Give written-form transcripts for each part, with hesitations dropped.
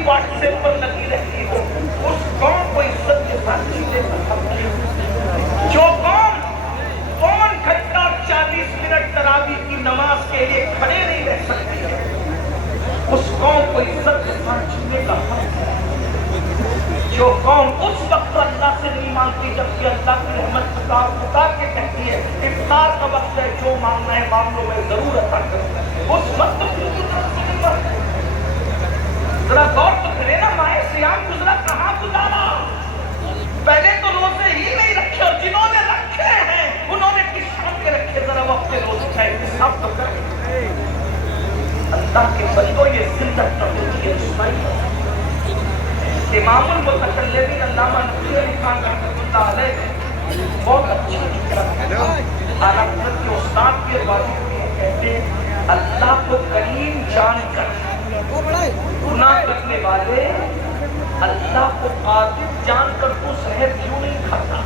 بھی what's app پر لگی رہتی ہو، اس قوم کو عزت کے ساتھ جینے کا حق ہے۔ جو قوم 3 گھنٹہ 40 منٹ تراویح کی نماز کے لیے کھڑے نہیں رہ سکتی ہے، اس قوم کو عزت کے ساتھ جینے کا حق ہے۔ جو قوم اس وقت اللہ سے نہیں مانگتی جبکہ اللہ کی رحمت پکار کے کہتی ہے افطار کا وقت ہے، جو مانگنا ہے مانگ لو میں ضرور عطا کروں، اس وقت ذرا غور تو کرے نا، ماہ سیام گزرا کہاں گزارا؟ پہلے تو روزے ہی نہیں رکھے، اور جنہوں نے رکھے ہیں انہوں نے کس شان کے رکھے؟ ذرا وہ اپنے روزے چاہے حساب تو کریں۔ اللہ کے بندوں یہ زندہ ہوتی ہے رسوائی۔ امام المتکلمین علامہ نصیر علی خان رحمۃ اللہ علیہ نے بہت اچھا ذکر کیا۔ اعلیٰ حضرت کے استاد کے واجب میں کہتے ہیں اللہ کو کریم جان کر گناہ کرنے والے اللہ کو قادر جان کر تو زہر کیوں نہیں کھاتا؟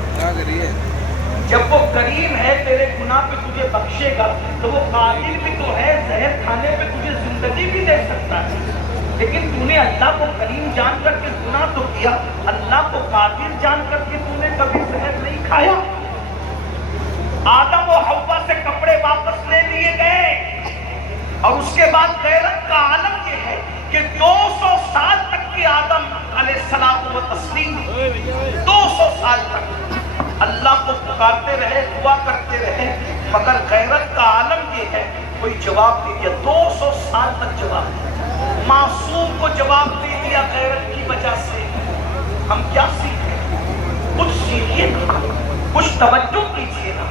جب وہ کریم ہے تیرے گناہ پہ تجھے بخشے گا تو وہ قادر بھی تو ہے، زہر کھانے پہ تجھے زندگی بھی دے سکتا ہے، لیکن تو نے اللہ کو کریم جان کر کے گناہ تو کیا، اللہ کو قادر جان کر کے تو نے کبھی زہر نہیں کھایا۔ آدم و حوا سے کپڑے واپس لے لیے گئے، اور اس کے بعد غیرت کا عالم یہ ہے کہ 200 سال تک کے آدم علیہ السلام و تسلیم 200 سال تک اللہ کو پکارتے رہے، دعا کرتے رہے، مگر غیرت کا عالم یہ ہے کوئی جواب نہیں دیا، 200 سال تک جواب نہیں، معصوم کو جواب نہیں دیا غیرت کی وجہ سے۔ ہم کیا سیکھیں؟ کچھ سیکھیے نا، کچھ توجہ کیجیے نا۔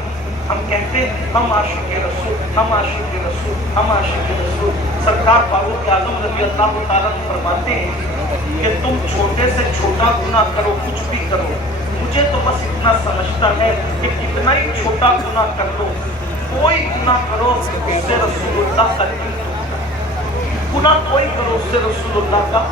ہم کہتے ہیں ہم عاشق رسول، ہم عاشق رسول، ہم عاشق رسول۔ سرکار فاروق اعظم رضی اللہ تعالیٰ فرماتے ہیں کہ تم چھوٹے سے چھوٹا گناہ کرو، کچھ بھی کرو، مجھے تو بس اتنا سمجھتا ہے کہ کتنا ہی چھوٹا گناہ کر لو، کوئی گناہ کرو اس سے رسول اللہ کا دل دکھتا ہے، گناہ کوئی کرو اس سے رسول اللہ کا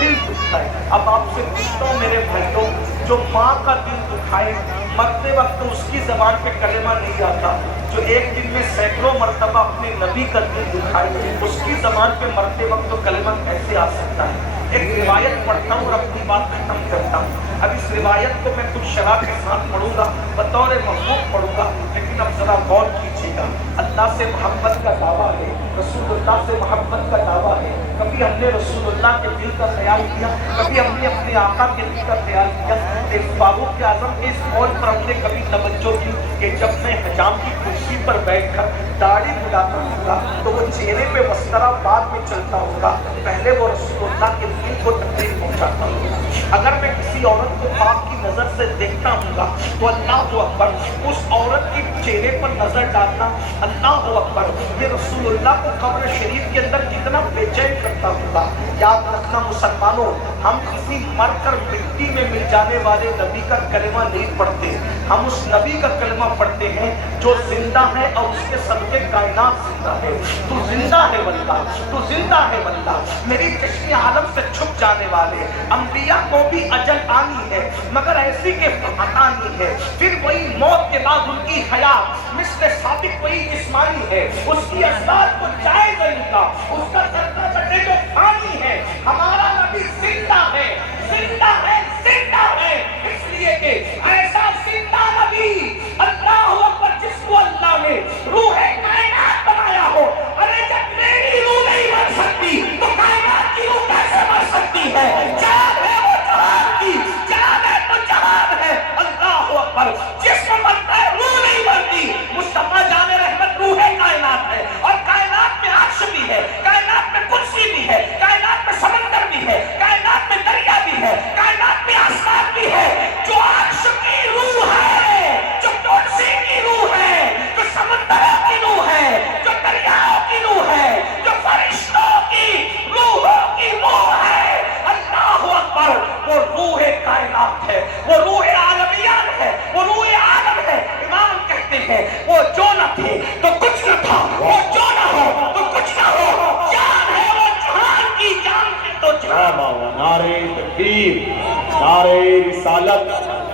دل دکھتا ہے۔ اب آپ سے پوچھتا ہوں میرے بھائیوں، جو ماں کا دل دکھائے، مرتے وقت اس کی زبان پہ کلمہ نہیں آتا، جو ایک دن میں سینکڑوں مرتبہ اپنے نبی کا دل دکھائے، اس کی زبان پہ مرتے وقت تو کلمہ کیسے آ سکتا ہے؟ ایک روایت پڑھتا ہوں اور اپنی بات ختم کرتا ہوں۔ اب اس روایت کو میں کچھ شرح کے ساتھ پڑھوں گا، بطور مفہوم پڑھوں گا، لیکن اب ذرا غور کیجیے گا۔ اللہ سے محبت کا دعویٰ ہے، رسول اللہ سے محبت کا دعویٰ ہے۔ کبھی ہم نے رسول اللہ کے دل کا خیال کیا، کبھی ہم نے اپنے آقا کے دل کا خیال کیا۔ ایک فاروق اعظم کے اس قول پر ہم نے کبھی توجہ کی کہ جب میں حجام کی کرسی پر بیٹھ کر داڑھی مڈاتا ہوگا تو وہ چہرے پہ مسکرا بعد میں چلتا ہوگا، پہلے وہ رسول اللہ کے دل کو تکلیف پہنچاتا ہوگا۔ اگر میں کسی عورت کو پاک کی نظر سے دیکھتا ہوں گا تو اللہ اکبر، اس عورت کی چہرے پر نظر ڈالنا، اللہ اکبر، یہ رسول اللہ کو قبر شریف کے اندر کتنا بے چین کرتا ہوگا۔ یاد رکھنا مسلمانوں، ہم کسی مر کر مٹی میں مل جانے والے نبی کا کلمہ نہیں پڑھتے، ہم اس نبی کا کلمہ پڑھتے ہیں جو زندہ ہے اور اس کے صدقے کائنات زندہ ہے۔ تو زندہ ہے واللہ، تو زندہ ہے واللہ، میری چشم عالم سے چھپ جانے والے انبیاء کو بھی اجل آنی ہے، مگر ایسی کہ آنی ہے، پھر وہی موت کے بعد ان کی حیات مثل ثابت وہی جسمانی ہے، اس کی اسباب کو جائز نہیں کا، اس کا کرتا بٹے جو فانی ہے۔ ہمارا نبی زندہ ہے، زندہ ہے، زندہ ہے، اس لیے کہ ایسا زندہ نبی اللہ اکبر جس کو اللہ نے روح کائنات بنایا ہو۔ ارے جب میری روح نہیں بن سکتی تو کائنات کی روح کیسے بن سکتی ہے؟ جان ہے وہ جہان کی، جان ہے تو جہان ہے۔ اللہ اکبر، جسم بنتا ہے روح نہیں بنتی۔ مصطفیٰ جان رحمت روح کائنات ہے، اور کائنات میں عرش بھی ہے، کائنات میں کرسی بھی ہے، کائنات میں سمندر بھی ہے، کائنات میں دریا بھی ہے، کائنات میں آسمان بھی ہے۔ جو عرش کی روح ہے، جو کرسی کی روح ہے، جو سمندروں کی روح ہے، جو دریاؤں کی روح ہے، جو فرشتوں کی روحوں کی روح ہے، اللہ اکبر، وہ روح کائنات ہے، وہ روح عالمیان ہے، وہ روح عالم ہے۔ امام کہتے ہیں وہ جو نہ تھے تو کچھ نہ تھا، وہ جو نہ ہو تو کچھ نہ ہو، جان ہے وہ جہان کی، جان ہے تو جہان۔ نعرہ تکبیر، نعرہ رسالت،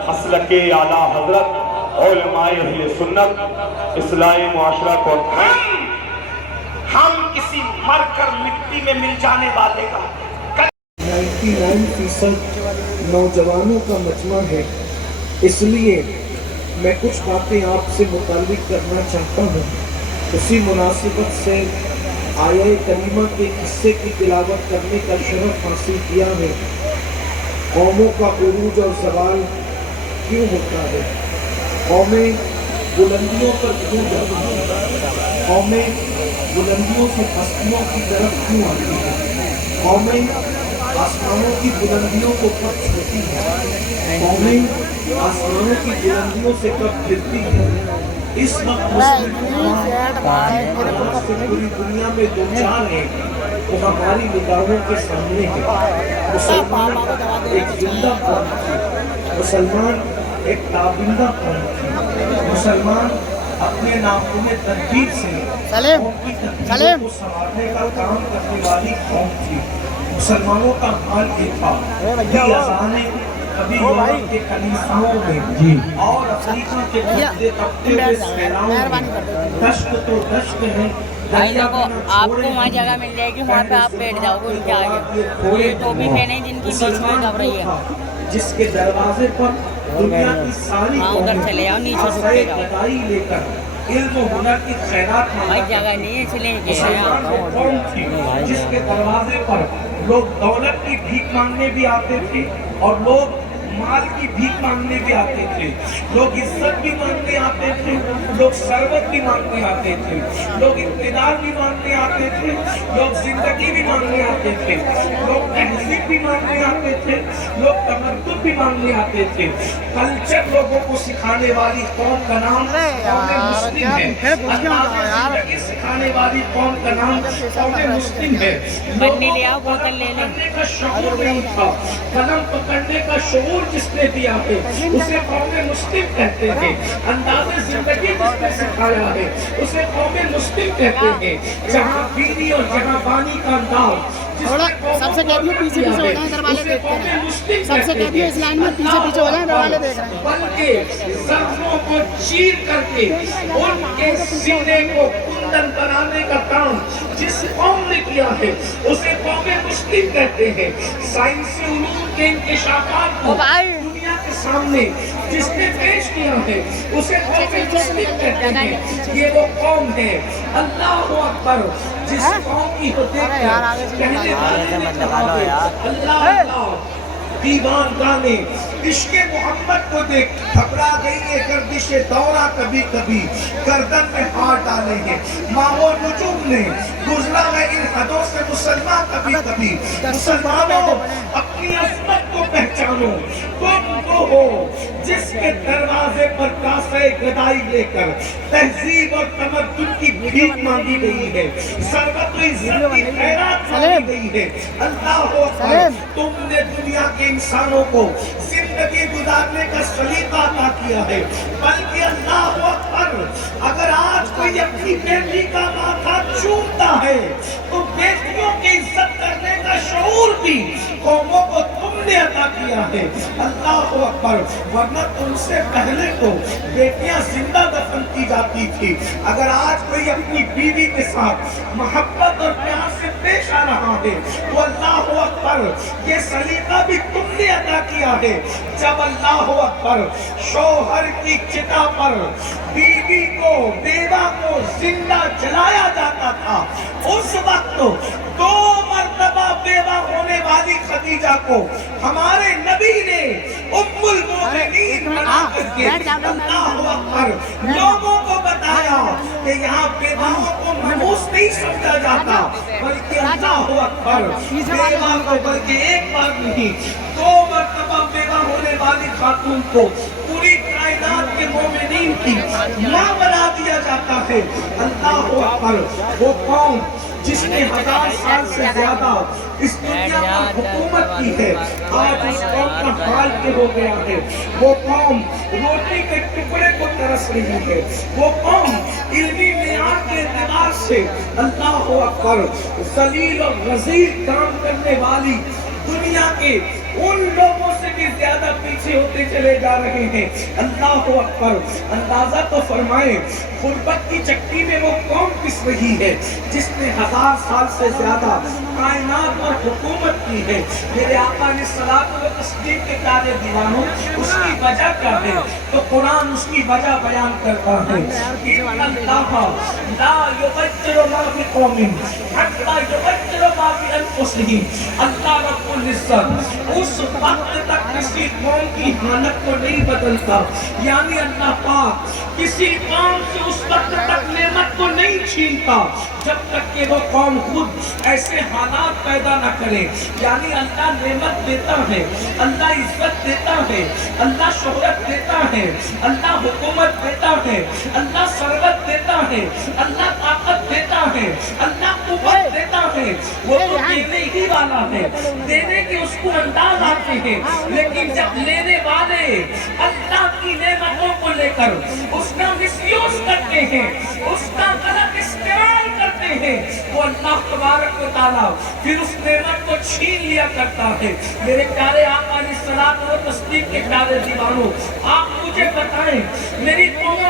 مسلک اعلیٰ حضرت علماء اہل سنت، اصلاح معاشرہ کو ہم کسی مر کر مٹی میں مل جانے والے کا 99% نوجوانوں کا مجمع ہے، اس لیے میں کچھ باتیں آپ سے متعلق کرنا چاہتا ہوں۔ اسی مناسبت سے آیہ کریمہ کے قصے کی تلاوت کرنے کا شرف حاصل کیا ہے۔ قوموں کا عروج اور زوال کیوں ہوتا ہے؟ قومیں بلندیوں پر کیوں جاتی ہیں؟ قومیں بلندیوں سے پستیوں کی طرف کیوں آتی ہیں؟ قومیں آسمانوں کی بلندیوں کو کب چھوتی ہیں؟ قومیں آسمانوں کی بلندیوں سے کب گرتی ہیں؟ اس وقت پوری دنیا میں دو چار ہیں وہ ہماری نگاہوں کے سامنے ہیں۔ مسلمان ایک زندہ قوم تھی، مسلمان ایک تابندہ قوم تھی، مسلمان اپنے ناخن تدبیر سے قوم کی تدبیروں کو سنوارنے کا کام کرنے والی قوم تھی۔ مسلمانوں کا حال یہ تھا، کبھی اذانیں، کبھی یورپ کے کلیساؤں میں اور افریقہ کے خطے تپتے ہوئے صحراؤں میں دشت تو دشت ہے۔ بھائی دیکھو آپ کو وہاں جگہ مل جائے گی، وہاں پہ آپ بیٹھ جاؤ گے ان کے آگے۔ یہ ٹوپی پہنے جن کی بیچ میں دب رہی ہے، جس کے دروازے پر دنیا کی ساری ادھر چلے جاؤ، نیچے چھپے جاؤ گدائی لے کر علم و ہنر کی خیرات بھائی، جگہ نہیں ہے چلے گئے مسلمان وہ قوم تھی جس کے دروازے پر لوگ دولت کی بھیک مانگنے بھی آتے تھے اور لوگ مال کی بھیک مانگنے بھی آتے تھے، لوگ عزت بھی مانگنے آتے تھے، لوگ ثروت بھی مانگنے آتے تھے، لوگ اقتدار بھی مانگنے آتے تھے، لوگ زندگی بھی مانگنے آتے تھے، لوگ تہذیب بھی مانگنے آتے تھے، لوگ تمدن بھی مانگنے آتے تھے۔ کلچر لوگوں کو سکھانے والی قوم کا نام قوم مسلم ہے، انداز زندگی سکھانے والی قوم کا نام قوم مسلم ہے۔ بننے لیا بوتل لے لیں، پکڑنے کا شعور نہیں تھا، قلم پکڑنے کا شعور جس نے دیا ہے اسے قوم مسلم کہتے ہیں۔ انداز زندگی جس نے سکھایا ہے اسے قوم مسلم کہتے ہیں۔ جہاں بینی اور جہاں بانی کا انداز سب سے کہہ دیو پیچھے پیچھے ہو جائیں، دروازے دیکھتے ہیں، سب سے کہہ دیو اس لائن میں پیچھے پیچھے ہو جائیں، دروازے دیکھ رہے ہیں۔ بلکہ ضربوں کو چیر کر کے ان کے سینے کو کندن بنانے کا کام جس قوم نے کیا ہے اسے قوم مسلم کہتے ہیں۔ سائنسی علوم کے انکشافات کو دنیا کے سامنے جس نے پیش کیا ہے اسے قوم مسلم کہتے ہیں۔ یہ وہ قوم ہے، اللہ اکبر، جس قوم کی ہو دیکھ کر کہنے والے نے کہا ہے اللہ اللہ، دیوان گانے عشق محمد کو دیکھ گھبرا گئی ہے گردش دورہ، کبھی کبھی گردن میں ہاتھ ڈالے ہیں ماہ و نجوم نے، گزرا ہے ان حدوں سے مسلمان کبھی کبھی۔ مسلمانوں اپنی عظمت کو پہچانو، تم وہ ہو جس کے دروازے پر کاسے گدائی لے کر تہذیب اور تمدن کی بھیک مانگی گئی ہے، ثروت و عزت کی خیرات مانگی گئی ہے۔ اللہ اکبر، تم نے دنیا کے انسانوں کو زندگی گزارنے کا سلیقہ عطا کیا ہے، بلکہ اللہ اکبر، اگر آج کوئی اپنی بیٹی کا ماتھا چومتا ہے تو بیٹیوں کی عزت کرنے کا شعور بھی قوموں کو تم نے عطا کیا ہے۔ اللہ اکبر، ورنہ تم سے پہلے تو بیٹیاں زندہ دفن کی جاتی تھی۔ اگر آج کوئی اپنی بیوی کے ساتھ محبت اور پیار سے پیش آ رہا ہے تو اللہ اکبر، یہ سلیقہ بھی تم نے عطا کیا ہے۔ جب اللہ اکبر شوہر کی چتا پر بیوی کو، بیوہ کو زندہ جلایا جاتا تھا، اس وقت 2 مرتبہ بیوہ ہونے والی خدیجہ کو ہمارے نبی نے ام المومنین بنا کر کے اللہ اکبر لوگوں کو بتایا کہ یہاں بیواؤں کو ناموس نہیں سمجھا جاتا، بلکہ اللہ اکبر بیوہ کو بلکہ ایک بار نہیں 2 مرتبہ بیوہ ہونے والی خاتون کو پوری کائنات کے مومنین کی ماں بنا دیا جاتا ہے۔ اللہ اکبر، وہ قوم جس نے 1000 سال سے زیادہ اس دنیا پر حکومت کی ہے، آج اس قوم کا حال کیا ہو گیا ہے۔ وہ قوم روٹی کے ٹکڑے کو ترس رہی ہے، وہ قوم علمی معیار کے اعتبار سے اللہ اکبر ذلیل اور رذیل کام کرنے والی دنیا کے ان لوگوں سے بھی زیادہ پیچھے ہوتے چلے جا رہے ہیں۔ اللہ اکبر، اندازہ تو فرمائیں غربت کی چکی میں وہ قوم پس رہی ہے جس نے 1000 سال سے زیادہ کائنات پر حکومت کی کرتی ہے. میرے آقا نے صلاۃ و تسلیم کے پیارے دیوانوں اس کی وجہ کیا ہے؟ تو قرآن اس کی وجہ بیان کرتا ہے. ان اللہ لا یغیر ما بقوم حتی یغیروا ما بانفسہم. اللہ رب العزت اس وقت تک کسی قوم کی حالت کو نہیں بدلتا، یعنی اللہ پاک کسی قوم سے اس وقت تک نعمت کو نہیں چھینتا جب تک کہ وہ قوم خود ایسے حالات پیدا نہ کرے. یعنی اللہ نعمت دیتا ہے، اللہ عزت دیتا ہے، اللہ شہرت دیتا ہے، اللہ حکومت دیتا ہے، اللہ ثروت دیتا ہے، اللہ طاقت دیتا ہے، اللہ قوت دیتا ہے. وہ تو دینے ہی والا ہے، دینے کے اس کو انداز آتے ہیں، لیکن جب لینے والے اللہ کی نعمتوں کو لے کر اس کا مس یوز کرتے ہیں، اس کا غلط استعمال کرتے ہیں، وہ اللہ تبارک و تعالیٰ پھر اس نعمت کو چھین لیا کرتا ہے. میرے پیارے آقا علیہ الصلوۃ والتسلیم کے پیارے دیوانوں، آپ مجھے بتائیں، میری قوم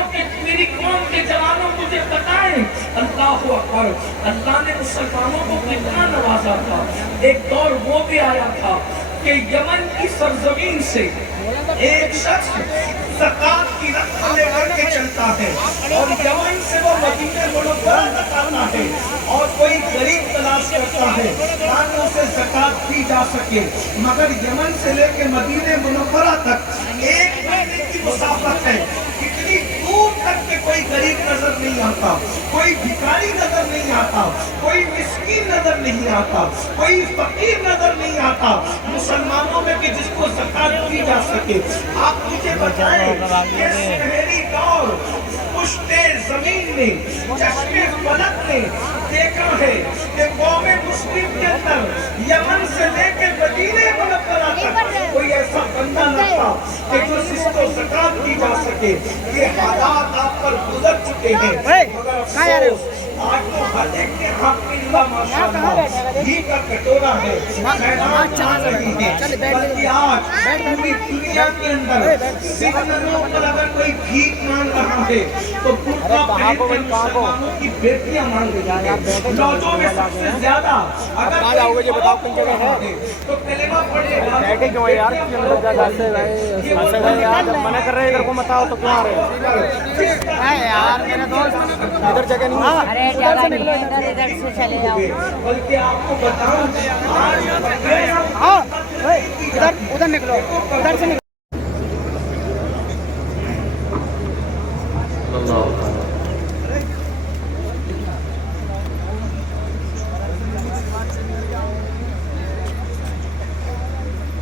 کے جوانوں مجھے بتائیں، اللہ اکبر، اللہ نے مسلمانوں کو کتنا نوازا تھا. ایک دور وہ بھی آیا تھا کہ یمن کی سرزمین سے ایک شخص زکات کی رقم لے کر کے چلتا ہے اور یمن سے وہ مدینہ منورہ تک آتا ہے اور کوئی غریب تلاش کرتا ہے تاکہ اسے زکات دی جا سکے. مگر یمن سے لے کے مدینہ منورہ تک ایک مہینے کی مسافت ہے. کتنی دور تک کہ کوئی غریب نظر نہیں آتا، کوئی بھکاری نظر نہیں آتا، کوئی مسکین نظر نہیں آتا، کوئی فقیر نظر نہیں آتا مسلمانوں میں کہ جس کو زکات دی جا سکے. آپ مجھے بتائیں یہ سنہری دور پشت زمین نے، چشم فلک نے دیکھا ہے کہ قوم مسلم کے اندر یمن سے لے کے مدینہ منورہ تک کوئی ایسا بندہ نہ تھا کہ جس کو زکات دی جا سکے. یہ حالات آپ پر گزر چکے ہیں، مگر افسوس آج تو ہر ایک کے ہاتھ میں اللہ ماشاءاللہ ہی کا کٹورا ہے، خیرات چاہ رہی ہے. بلکہ آج پوری دنیا کے اندر سگنلوں پر اگر کوئی بھیک مانگ رہا ہے تو برقع پہن کر مسلمانوں کی بیٹیاں مانگ رہی ہیں. لوجوں میں سب سے زیادہ اگر کوئی تو کلمہ پڑھنے والوں بیٹھے کیوں ہیں یار؟ منع کر رہے ہیں ادھر کو مت آؤ تو کیوں آ رہے ہیں یار میرے دوست؟ ادھر جگہ نہیں ہے. ارے جگہ نہیں ہے، ادھر سے چلے جاؤ. بلکہ آپ کو بتاؤں ہاں ادھر نکلو، ادھر سے نکلو.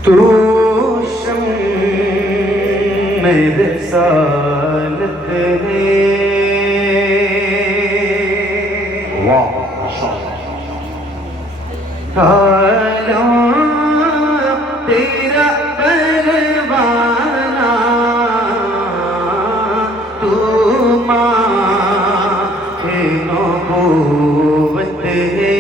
تو شمع رسالت ہے، عالم تیرا پروانہ، تو ماہ نبوت ہے.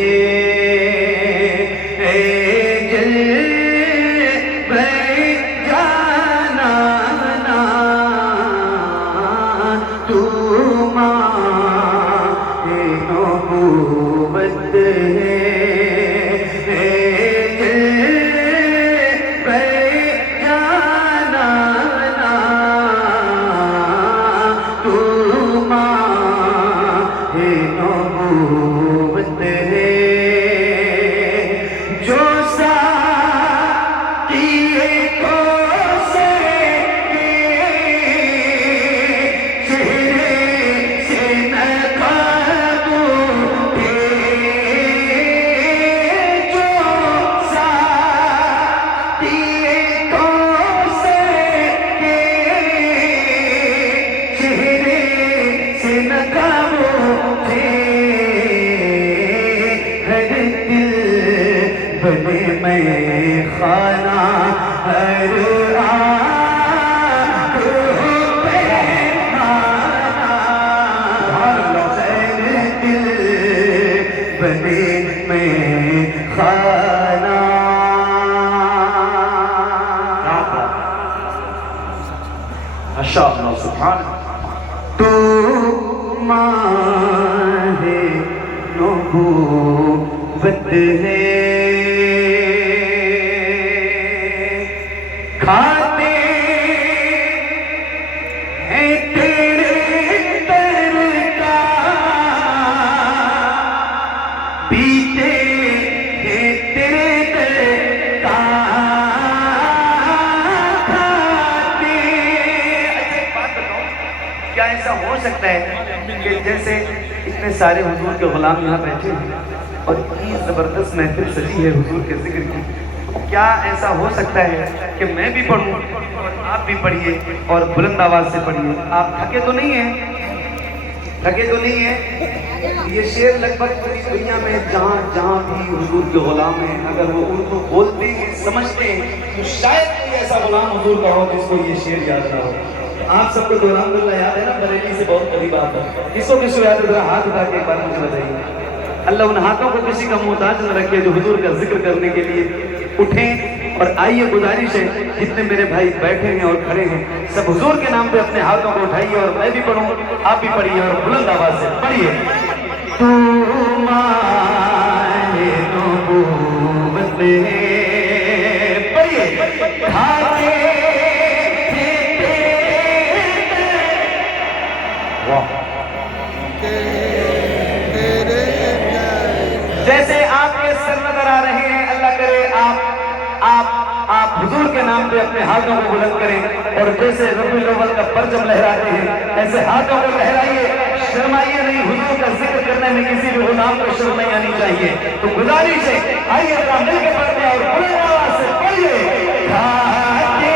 ماشاءاللہ سبحان تو ماہ نبوت ہے. کھاتے ہیں تیرے در کا، پیتے ہیں تیرے در کا، کھاتے۔ اچھا ایک بات بتاؤ، کیا ایسا ہو سکتا ہے کہ جیسے اتنے سارے حضور کے غلام یہاں بیٹھے ہیں اور اتنی زبردست محفل سجی ہے حضور کے ذکر کی، کیا ایسا ہو سکتا ہے کہ میں بھی پڑھوں اور آپ بھی پڑھیے اور بلند آواز سے پڑھیے؟ آپ تھکے تو نہیں ہیں؟ تھکے تو نہیں ہیں؟ یہ شعر لگ بھگ پوری دنیا میں جہاں جہاں بھی حضور کے غلام ہیں، اگر وہ ان کو بولتے ہیں سمجھتے ہیں تو شاید کوئی ایسا غلام حضور کا ہو جس کو یہ شعر یاد نہ ہو۔ آپ سب کو تو الحمدللہ یاد ہے نا، بریلی سے بہت قریب آپ ہے، کس کو یاد ہے؟ ذرا ہاتھ اٹھا کے ایک بار مجھے بتائیے۔ اللہ ان ہاتھوں کو کسی کا محتاج نہ رکھے جو حضور کا ذکر کرنے کے لیے اٹھیں، اور آئیے گزارش ہے جتنے میرے بھائی بیٹھے ہیں اور کھڑے ہیں سب حضور کے نام پہ اپنے ہاتھوں کو اٹھائیے، اور میں بھی پڑھوں آپ بھی پڑھیے اور بلند آواز سے پڑھیے۔ تو مانے نبوت پڑھیے۔ کھاتے جیسے آپ کے سر نظر آ رہے ہیں، اللہ کرے آپ حضور کے نام پہ اپنے ہاتھوں کو بلند کریں، اور جیسے ربیع الاول کا پرچم لہراتے ہیں ایسے ہاتھوں کو لہرائیے، شرمائیے نہیں، حضور کا ذکر کرنے میں کسی بھی غلام کو شرم نہیں آنی چاہیے۔ تو گزارش ہے آئیے اپنا مل کے پڑھتے ہیں اور بلند آواز سے پڑھیے۔ کھاتے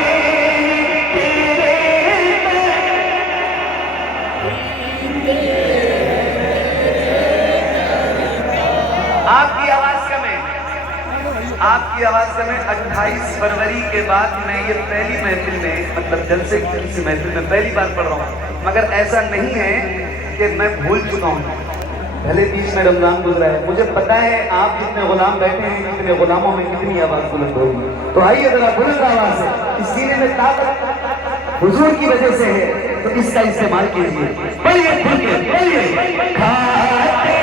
آپ کی آواز کم ہے، آپ کی آواز کم ہے۔ 28 فروری کے بعد میں یہ پہلی محفل میں، مطلب جلسے کی کسی محفل میں پہلی بار پڑھ رہا ہوں، مگر ایسا نہیں ہے کہ میں بھول چکا ہوں، بھلے بیچ میں رمضان گزرا ہے، مجھے پتا ہے آپ جتنے غلام بیٹھے ہیں کتنے غلاموں میں کتنی آواز بلند ہوگی۔ تو آئیے ذرا بلند آواز سے، اس سینے میں طاقت حضور کی وجہ سے ہے، تو اس کا استعمال کیجیے۔ پڑھیے پڑھیے۔ کھاتے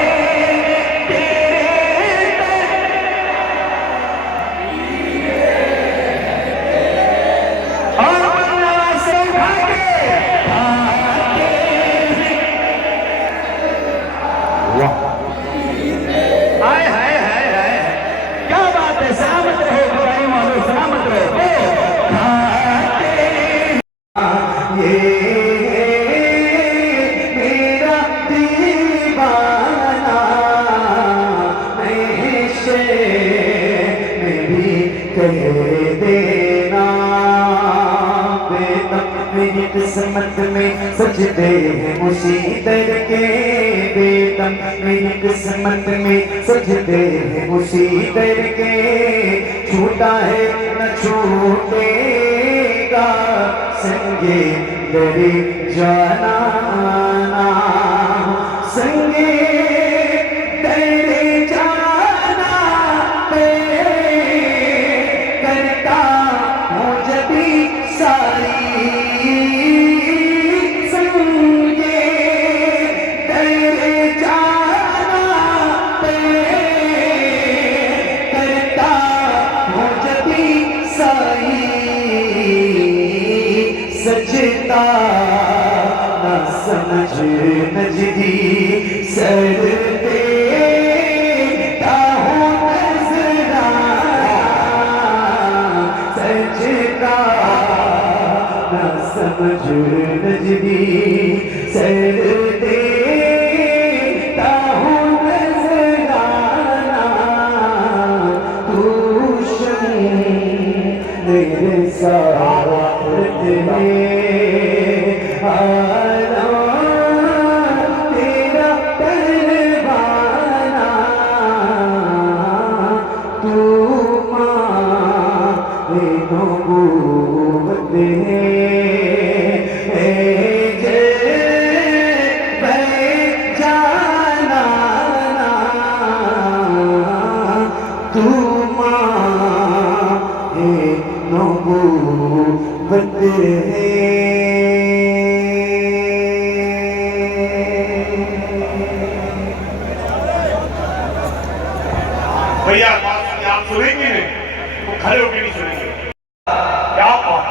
کیا بات ہے، سلامت رہے برائی والوں، سلامت رہے۔ میرا دیوانہ عشق میں بھی کہہ دینا، میری قسمت میں سجدے ہیں مصیدر کے، بیدم میری قسمت میں سجدے ہیں مصیدر کے، چھوٹا ہے نہ چھوٹے گا سنگے درِ جانا، سنگے درِ جانا کرتا ہوں جبھی ساری، سنگے درِ جانا کرتا ہوں جبھی ساری، سجدہ نہ سمجھ نجدی سر دیتا ہوں نذرانہ، سجدہ نہ سمجھ نجدی سر دیتا ہوں نذرانہ، تو میرے ساتھ میں آنا، تیرا پروانہ، تو ماں نبوت ہے، جانا تو ماں نبوت ہے۔ بھیا آپ سنیں گے نہیں، وہ کھڑے ہو کے نہیں سنیں گے۔ کیا بات